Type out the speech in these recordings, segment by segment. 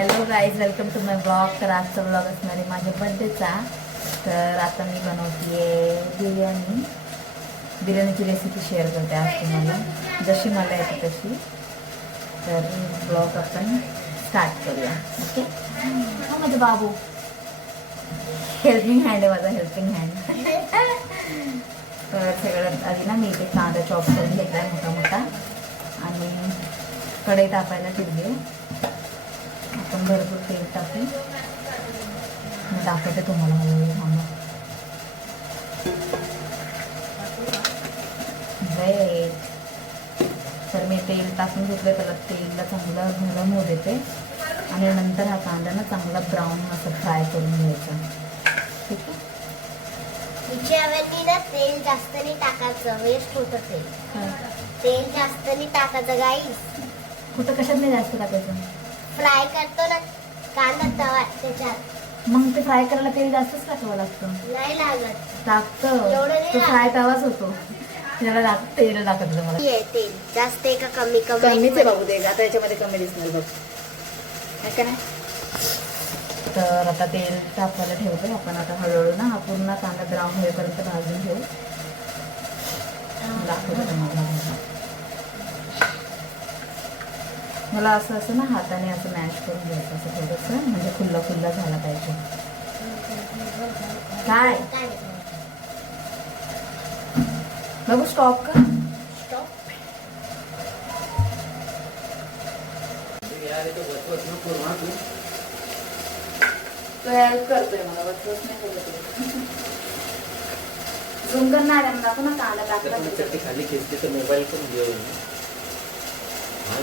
Hello guys, welcome to my vlog. तर आजचा blog असणार आहे माझ्या बर्थडेचा. तर आता मी बनवते बिर्याणीची रेसिपी शेअर करते आज तुम्हाला, जशी मला येते तशी. तर ब्लॉग आपण स्टार्ट करूया. ओके. माझं बाबू हेल्पिंग हँड आहे, माझा हेल्पिंग हँड. तर सगळ्यात आधी ना मी इथे कांदा चॉप करून घेतला आहे मोठा मोठा, आणि कढई तापायला ठेवली. आपण भरपूर तेल टाकून मी दाखवते तुम्हाला. थांबा. तर मी तेल टाकून घेतलं, त्याला तेलला चांगला गरम होऊ देते, आणि नंतर हा कांदा ना चांगला ब्राऊन असं फ्राय करून घ्यायचा. ठीक आहे. तिच्यावरती ना तेल जास्त नाही टाकायचं, वेस्ट होतं तेल. तेल जास्त नाही टाकायचं गाईस. कुठं कशात नाही जास्त टाकायचं? फ्राय करतो ना कांदा तवा त्याच्यात, मग ते फ्राय करायला तेल जास्तच टाकावं लागतं. नाही लागत. टाकतं एवढं नाही तो लागत. फ्राय तवाच होतो. त्याला तेल टाकत मला. तेल जास्त आहे का कमी? कमीच आहे बाबू. ते आता याच्यामध्ये कमी दिसणार बघ, आहे का नाही? तर आता तेल तापवायला ठेवतोय आपण. आता हळूहळू ना हा पूर्ण कांदा ब्राऊन होईपर्यंत भाजून घेऊ. दाखवतो तुम्हाला. मला असं असं ना हाताने असं मॅश करून घ्यायचं, असं थोडंसं, म्हणजे खुल्ला खुल्ला झाला पाहिजे. काय बघू, स्टॉप का? तो हेल्प करतोय मला, वचवत नाही बोलत. झूम करणार आहे मला ना कांदा टाकला खाली खेचली तर मोबाईल पण घेऊन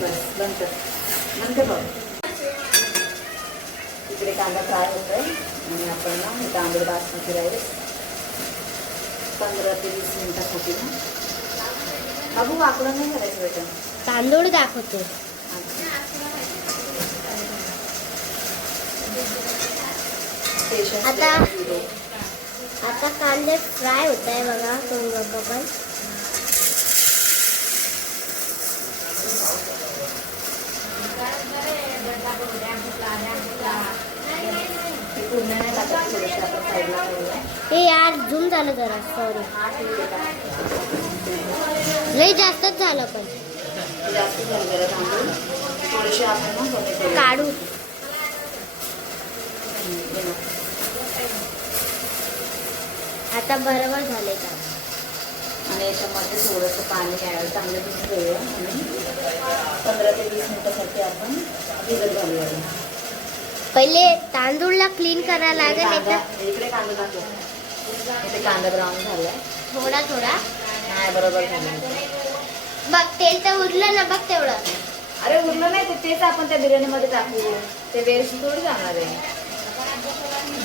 बस बनत म्हणते बघ. इकडे कांदा फ्राय होतोय, आणि आपण ना हे तांदूळ बासमती राईस 15 ते 20 मिनिटासाठी ना. बाबू वाकडं नाही करायचं बेटा. तांदूळ दाखवतो. आता कांदे फ्राय होत आहे बघा. पण हे यार झूम झालं जरा, सॉरी. लई जास्तच झालं, पण जास्त झालेलं तांदूळ थोडेसे आपण ना कमी करू. काढू. आता बरोबर झाले का? आणि याच्यामध्ये थोडंसं पाणी चांगलं भिजून घेऊया, आणि 15 ते 20 मिनिटासाठी आपण भिजत घालूया. पहिले तांदूळला क्लीन करायला लागेल. इकडे कांदा टाकू. इथे कांदा ब्राऊन झालाय थोडा थोडा. नाही, बरोबर झालं. बघ तेल तर उरलं ना, बघ तेवढं. अरे उरलं नाही ते, तेच आपण त्या बिर्याणीमध्ये टाकू. ते वेस्ट थोडी जाणार आहे.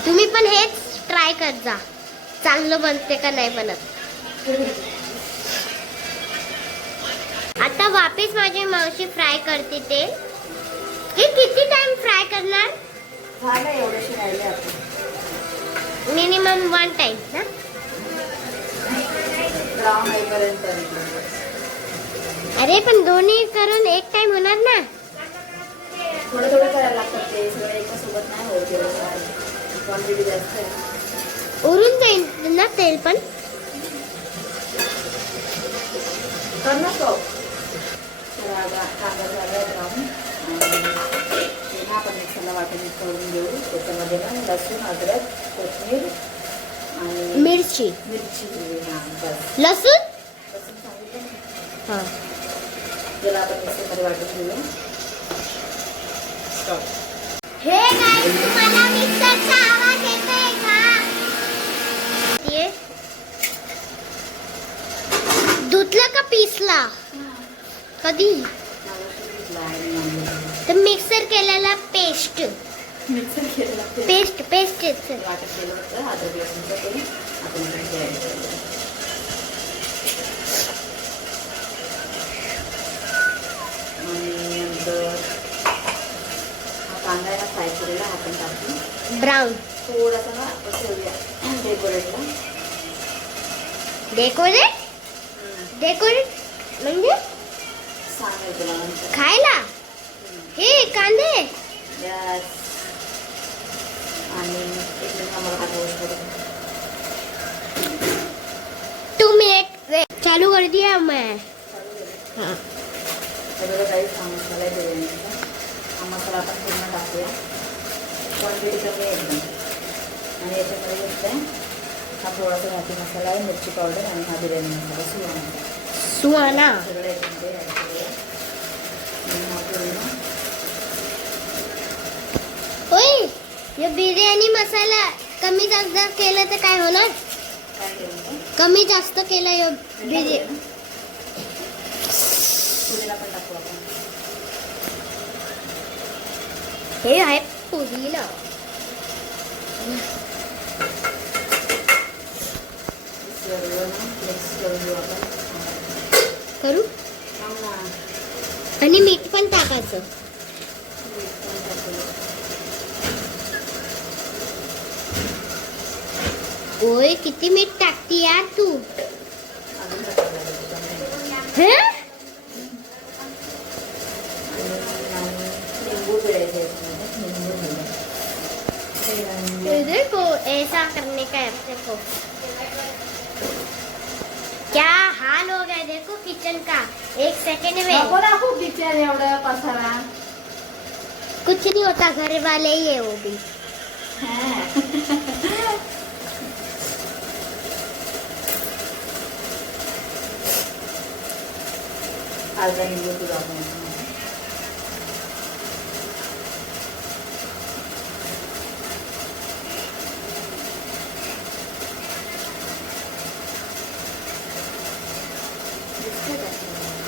तुम्ही पण हेच ट्राय कर जा, चांगलं बनते का नाही बनत. आता वापस माझी मावशी फ्राय करते ते. हे किती टाइम फ्राय करणार? झालं, एवढेसे राहिले आपण. मिनिमम 1 टाइम ना. ब्राऊन होईपर्यंत. अरे पण दोन्ही करून 1 टाइम होणार ना. थोडं थोडं करायला लागतं ते, सगळं एका सोबत नाही होत. क्वांटिटी जास्त आहे. उरून जाईल ना तेल पण. कर ना स्टॉप. कांदा झाला ब्राऊन, आणि आपण मिक्सरला वाटून करून घेऊ. त्याच्यामध्ये ना लसूण, अद्रक, कोथिंबीर आणि मिरची. हां बस. लसूण सांगितलं ना. हां. त्याला आपण मिक्सरमध्ये वाटून घेऊया. स्टॉप. हे गाईस, तुम्हाला मिक्सरचा आवाज येतोय का? ये धुतला का पिसला? कधी? तर मिक्सर केलेला पेस्ट. मिक्सर केलेला पेस्ट वाटत केलं होतं. अद्रक लसूणचं ते आपण इकडे ॲड केलं. आणि नंतर हा कांदा आहे ना फ्राय केलेला आपण टाकू. ब्राऊन. थोडासा ना आपण ठेवूया डेकोरेटला. डेकोरेट म्हणजे सांगायचं मला. खायला. हे कांदे यस. आणि एक मिनिट आम्हाला हातावर करू. 2 मिनिट चालू कर दिया मैं. हाँ. सगळं काही हा मसाला आहे बिर्याणीचा. हा मसाला आपण पूर्ण टाकूया. क्वांटिटी कमी आहे एकदम. आणि याच्यामध्ये घेतलं आहे हा थोडासा घाटी मसाला आहे, मिरची पावडर आणि हा बिर्याणी मसाला सुहाना. सुहाना. सगळं याच्यामध्ये ॲड करूया. आणि हा पूर्ण ओय, ये बिर्याणी मसाला कमी जास्त केलं तर काय होणार? काय केलं कमी जास्त केलं यो बिर्याणी. पुदिना पण टाकू आपण. हे आहे पुदिना. सर्व मिक्स करून घेऊ आपण. करू थांब ना. आणि मीठ पण टाकायचं. मीठ पण टाकूया. ओय, किती मीठ टाकती यार तू? अजून टाकायला लागेल त्याच्यामध्ये. हे आणि लिंबू पिळायचे याच्यामध्ये. लिंबू पिळायचे. देखो ऐसा करने का है. देखो क्या हाल हो गया. देखो किचन का 1 सेकंड में. नको दाखवू किचन एवढं पसारा. कुछ नहीं होता, घर वाले ही है वो भी. अर्धा लिंबू पिळू आपण.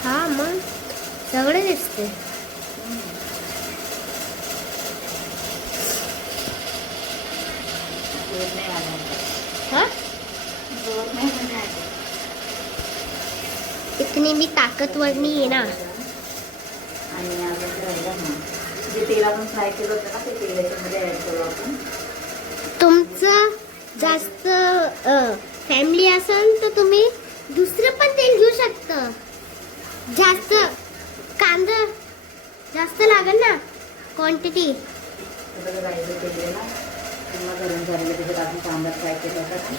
हा मग सगळं दिसते. जोर नाही आला. हा, जोर नाही आला. इतनी भी ताकतवर नहीं है ना. आणि अजून राहिलं ना जे तेल आपण फ्राय केलं होतं ना ते तेल याच्यामध्ये ॲड करू आपण. तुमचं जास्त फॅमिली असेल तर तुम्ही दुसरं पण तेल घेऊ शकता. जास्त कांदा जास्त लागेल ना क्वांटिटी. सगळं राहिलं तेल आहे ना किंवा गरम झालेलं त्याच्यात आपण कांदा फ्राय केलं होतं ना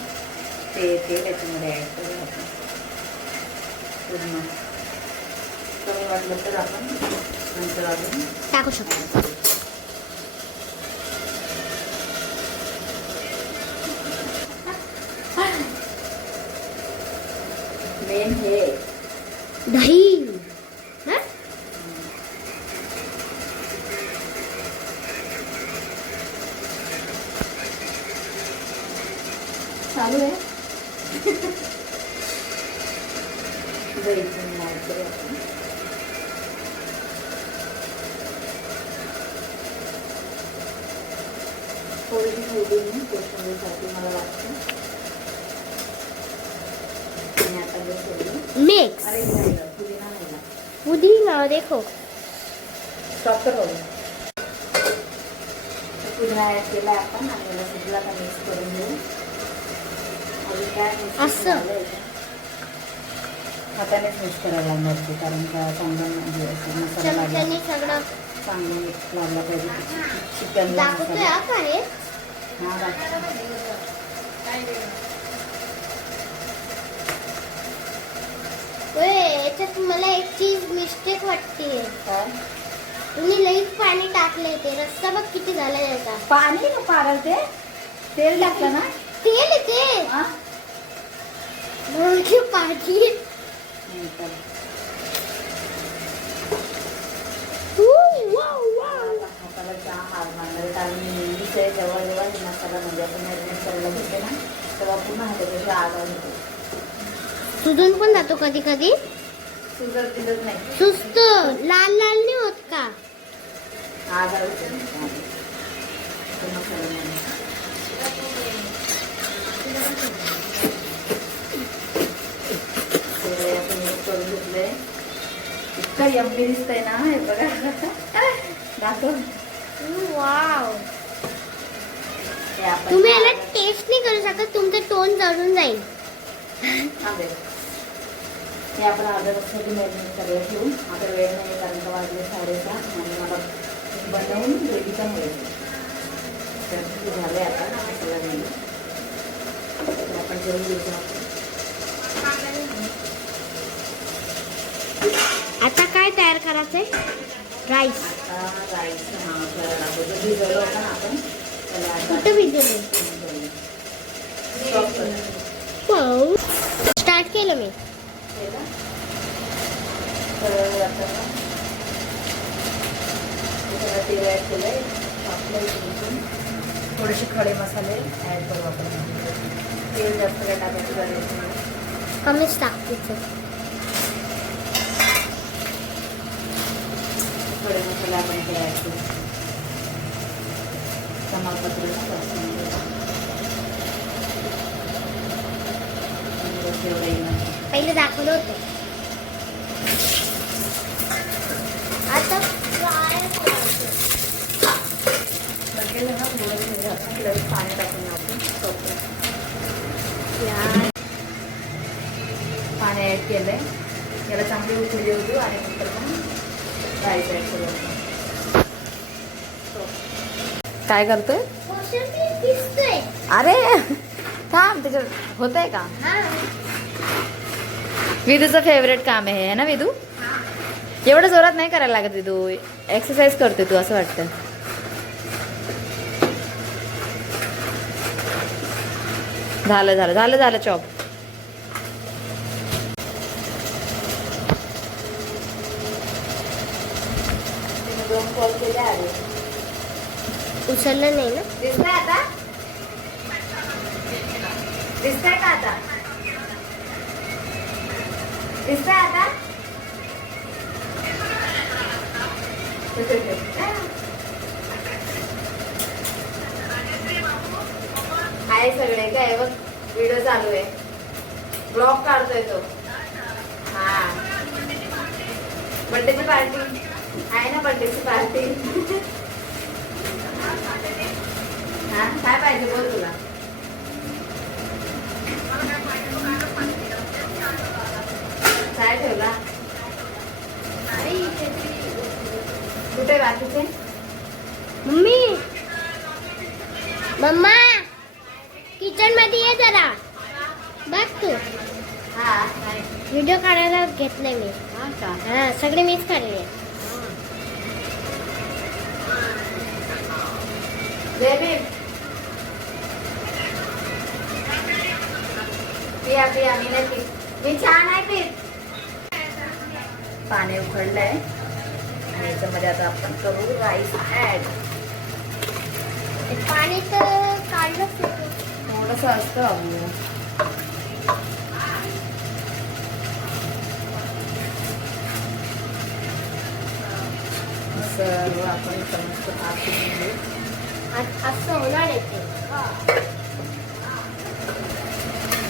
ते तेल याच्यामध्ये ॲड करू आपण. पूर्ण कमी वाटलं तर आपण नंतर अजून टाकू शकतो. मेन हे दही. हा? चालू आहे. दही पण ॲड करू आपण. थोडीशी फोडणी कोशिंबीरसाठी मला वाटतं. आणि आता हे सोडलं. मिक्स. अरे राहिलं पुदिना राहिला. पुदीना देखो. स्टॉप कर बघू. पुदिना ॲड केला आपण आणि याला सगळं आता मिक्स करून घेऊ. अजून काय असं? हातानेच मिक्स करायला लागणार ते कारण का चांगलं म्हणजे असं मसाला लागला चमच्याने सगळं चांगलं मिक्स लागला पाहिजे. चिकन दाखवतोय हा का हे? हा दाखव. ओय, याच्यात मला एक चीज मिस्टेक वाटते. काय तुम्ही लईच पाणी टाकले. ते रस्सा बघ किती झाला याचा. पाणी का पारल ते तेल टाकलं ना. तेल ते हा? म्हणजे पाणी. नंतर वाव वाव. हाताला चहा हात मारणार कारण मी नेहमीच आहे जेव्हा जेव्हा हे मसाला म्हणजे आपण मॅरिनेट करायला घेते ना तेव्हा पूर्ण हाताच्या आग होतो. सुजून पण जातो कधी कधी. सुजत दिलंच नाही. सुस्त लाल लाल नाही होत का? आग होते मसाला. करून घेतलंय. इतकं यम्मी दिसतंय ना हे बघा. दाखव. वाव. हे आपण तुम्ही याला टेस्ट नाही करू शकत. तुमचं तोंड जळून जाईल. थांबेल. हे आपण अर्ध्या तासासाठी मॅरिनेट करायला ठेवू. आता वेळ नाही कारण का वाजले 6:30 आणि मला बनवून रेडी पण होईल. तर झालंय आता मसाला रेडी. तर आपण जेवण घेऊया. आता काय तयार करायचंय? राईस. आता राईस भिजवलं होतं ना आपण त्याला आता कुठं भिजवलं? stop करू. स्टार्ट केलं मी. केलं? तर आता त्याला तेल ॲड केलं आहे. थोडेसे खडे मसाले ॲड करू आपण. तेल जास्त काय टाकायची गरज नाही. कमीच टाकते. खडे मसाले आपण इथे ॲड करू. तमालपत्र पहिले दाखवलं होतं. आता लगेच ना थोडं पाणी टाकून आपण पाणी ॲड केलंय. याला चांगली उकळी येऊ देऊ आणि नंतर मग राईस ॲड करू. काय करतोय? अरे थांब त्याच्यात होतंय का? विदूचं फेवरेट काम आहे ना विदू? एवढं जोरात नाही करायला लागत विदू. एक्सरसाइज करते तू असं वाटतं. झालं झालं झालं झालं चॉप. दोन कॉल केले आहे. उचललं नाही ना? दिसतंय आता? दिसतंय का आता? दिसतंय आता? आहे सगळे काय बघ व्हिडिओ चालू आहे. ब्लॉग काढतोय तो. हा बर्थडेची पार्टी आहे ना. बर्थडेची पार्टी. हा काय पाहिजे बोल तुला. काय ठेवला? कुठे बाकीचे? मम्मी मम्मा किचन मध्ये ये जरा. बघ तू. हा व्हिडिओ काढायला घेतलंय मी. हा का? हा सगळे मीच काढले. बेबी पिया पिया. मी नाही पीत. मी छान आहे पीत. पाणी उकळलंय आणि याच्यामध्ये आता आपण करू राईस ऍड. पाणी तर काढलंच नाही. थोडंसं असतं अगो. सर्व आपण समस्त भात शिजवून घेऊ. असं होणार आहे ते.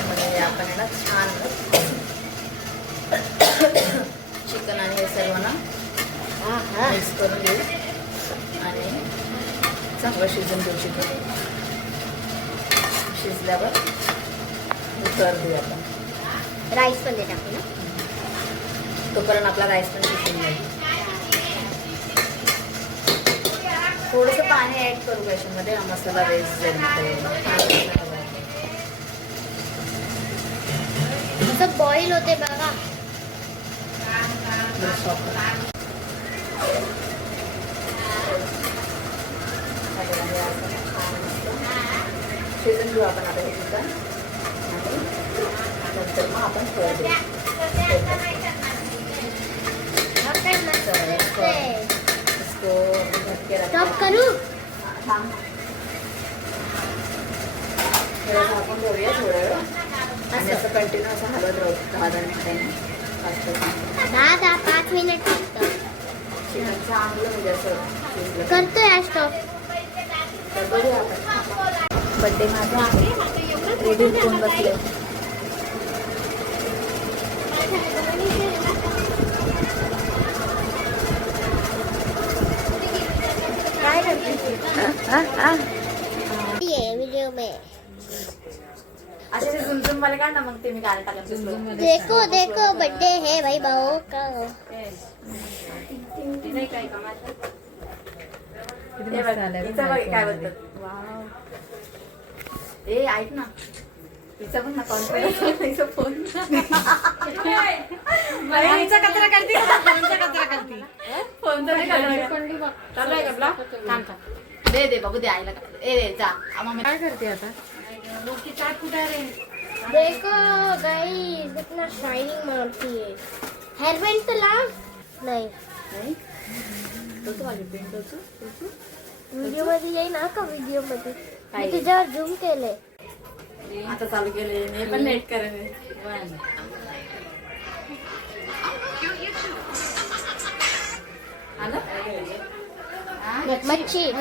म्हणजे आपण याला छान चिकन आणि हे सर्व ना मिक्स करून घेऊ आणि चांगलं शिजून घेऊ. चिकन शिजल्यावर उतर देऊ आपण. राईस पण दे टाकू ना. तोपर्यंत आपला राईस पण शिजून जाईल. थोडंसं पाणी ॲड करू याच्यामध्ये. मसाला वेस्ट जाईल. असं बॉईल होते बघा. शिजून घेऊ आपण आता हे चिकन आणि नंतर मग आपण फळ देऊ. इसको ढक के रखना. स्टॉप करू. थांब. थोडं झाकून ठेवूया थोडा वेळ आणि असं कंटिन्यू असं हलवत राहू 10-10 मिनिटांनी. 5 मिनिट फक्त. चिकन चांगलं म्हणजे असं शिजलं. करतोय स्टॉप. तर बघूया आपण. बड्डे माझा आहे. रेडी होऊन बसले. काय करते? ये वीडियो में असे झुमझुम मला काढ ना. मग ते मी गाणं टाकून देखो देखो बर्थडे है भाई बहू का. नाही काय का माझं किती हे मस्त बघ, आलंय हिचं बघ बघ काय iPhone मध्ये. बोलतात. वाव. ए ऐक ना तिचा पण ना कॉन्फिडन्स फोन फोनचा कचरा करते फोनचा नाही कचरा. चालू आहे का ब्लॉग? थांब थांब. दे बाबू दे आईला ए रे जा मम्मी काय करते आता? लोकी चाट कुठे आहे रे देखो गाइस कितना शाइनिंग मारती है। हेयर बैंड तो लाव नाही नाही तो तो आली पेंट तो व्हिडिओ मध्ये येई ना का व्हिडिओ मध्ये काय? मी तुझ्यावर झूम केले आता चालू केले मी पण नेट करेन. आलं मच्छी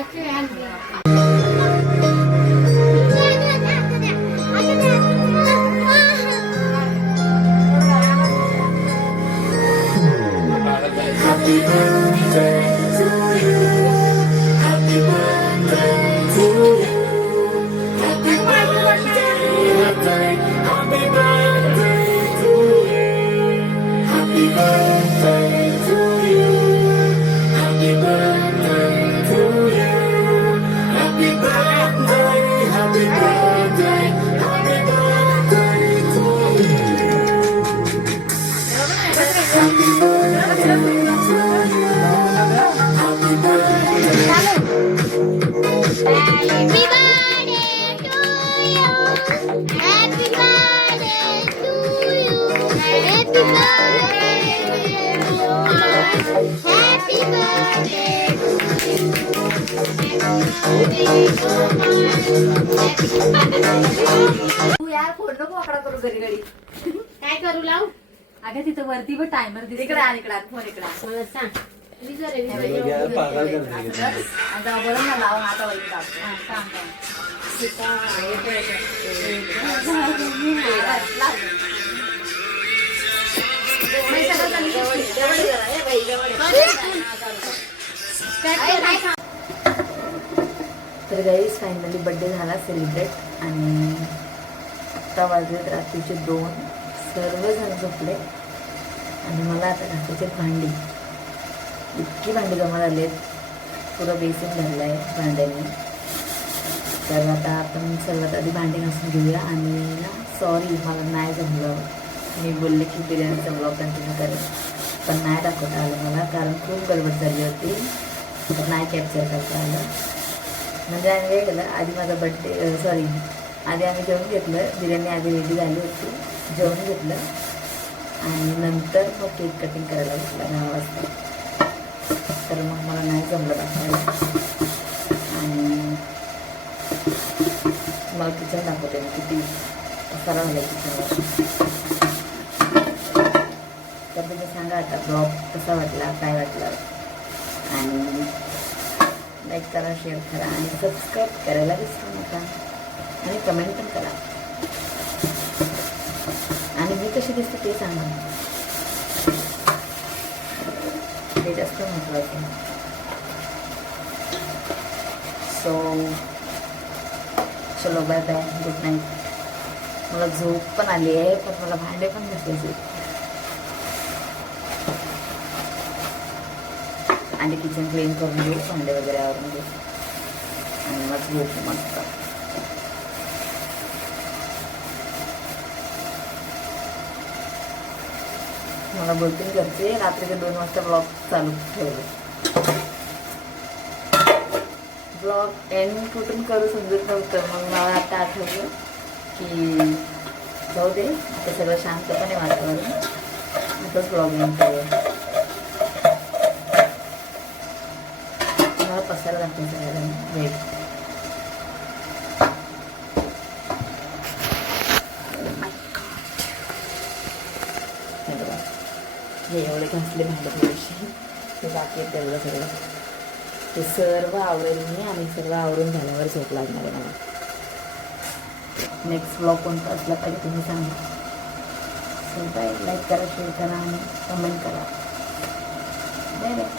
तू यार फोन नको वाकडा करू घरी घरी काय करू लाव अगं तिथं वरती पण टायमर दिसतो इकडे आण इकडे फोन इकडे आण. मला सांग विचार हे बघ, बघ यार, पागल करते असं की कर. आणि जाऊ बरं ना लावून आता वैली लावतो. हा, थांब, थांब. नाही, सगळं चालू आहे. तर गाईज फायनली बर्थडे झाला सेलिब्रेट आणि आत्ता वाजलेत रात्रीचे 2. सर्वजण झोपले आणि मला आता घासायचे भांडी. इतकी भांडी जमा झाली आहेत, पुरं बेसिन भरलं आहे भांड्यांनी. तर आता आपण सर्वात आधी भांडी घासून घेऊया. आणि ना सॉरी मला नाही जमलं, मी बोलले की बिर्याणीचा ब्लॉग कंटिन्यू करेन पण नाही दाखवता आलं मला, कारण खूप गडबड झाली होती तर नाही कॅप्चर करता आलं. म्हणजे आम्ही काय केलं, आधी माझा बड्डे सॉरी आधी आम्ही जेवण घेतलं, बिर्याणी आधी रेडी झाली होती, जेवण घेतलं आणि नंतर मग केक कटिंग करायला घेतला 9 वाजता. तर मग मला नाही जमलं दाखवायला आणि मला किचन दाखवते मी किती पसारा झाला किचनवर. तर तुम्ही सांगा आता ब्लॉग कसा वाटला, काय वाटलं, आणि लाईक करा, शेअर करा आणि सबस्क्राईब करायला विसरू नका आणि कमेंट पण करा. आणि मी कशी दिसते ते सांगा, ते जास्त महत्त्वाचं. सो चलो बाय बाय, गुड नाईट. मला झोप पण आली आहे पण मला भांडे पण घासायचे आणि किचन क्लीन करून घेऊ, भांडे वगैरे आवरून घेऊ आणि मग झोप मस्त. मला बोलतील घरचे रात्रीचे 2 वाजता ब्लॉग चालू ठेवले. ब्लॉग एंड कुठून करू समजत नव्हतं, मग मला आता आठवलं की जाऊ दे आता सगळं शांतपणे वातावरण, आताच ब्लॉग एंड करूया. मला पसारा दाखवायचा आहे वेट. हे एवढे घासले भांडं थोडेसे, ते बाकी आहेत तेवढं सगळं, ते सर्व आवरेल मी आणि सर्व आवरून झाल्यावर झोप लागणार आहे मला. नेक्स्ट ब्लॉग कोणता असला पाहिजे तुम्ही सांगा. सो बाय, लाईक करा, शेअर करा आणि कमेंट करा. Bye bye.